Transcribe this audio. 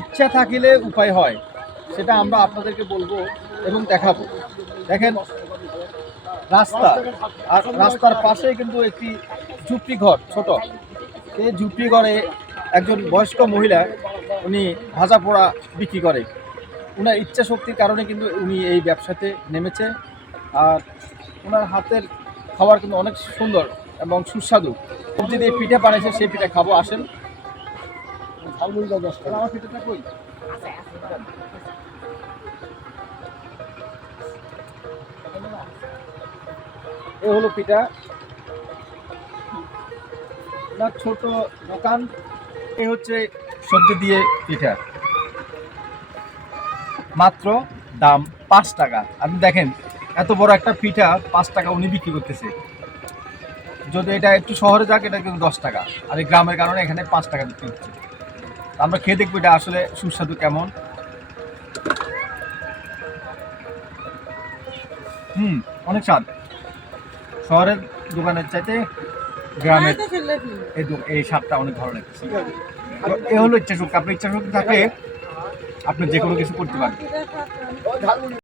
ইচ্ছা থাকিলে উপায় হয়, সেটা আমরা আপনাদেরকে বলব এবং দেখাবো। দেখেন, রাস্তা, আর রাস্তার পাশে কিন্তু একটি ঝুপড়ি ঘর, ছোট। এই ঝুপড়ি ঘরে একজন বয়স্ক মহিলা, উনি ভাজা পোড়া বিক্রি করে। ওনার ইচ্ছা শক্তির কারণে কিন্তু উনি এই ব্যবসাতে নেমেছে। আর ওনার হাতের খাবার কিন্তু অনেক সুন্দর এবং সুস্বাদু। দিয়ে পিঠা বানাইছে সেই পিঠা খাব, আসেন। এ হলো পিঠা। ছোট দোকান। এ হচ্ছে সবজি দিয়ে পিঠা। মাত্র দাম পাঁচ টাকা। আপনি দেখেন, এত বড় একটা পিঠা পাঁচ টাকা উনি বিক্রি করতেছে। যদি এটা একটু শহরে যাক, এটা কিন্তু দশ টাকা। আর এই গ্রামের কারণে এখানে পাঁচ টাকা বিক্রি হচ্ছে। আমরা খেয়ে দেখব এটা আসলে সুস্বাদু কেমন। হুম অনেক স্বাদ। শহরের দোকানের চাইতে গ্রামের এই এই স্বাদটা অনেক ভালো লাগছে এ হলো ইচ্ছা শক্তি। আপনার ইচ্ছা শক্তি থাকলে আপনি যে কোনো কিছু করতে পারবেন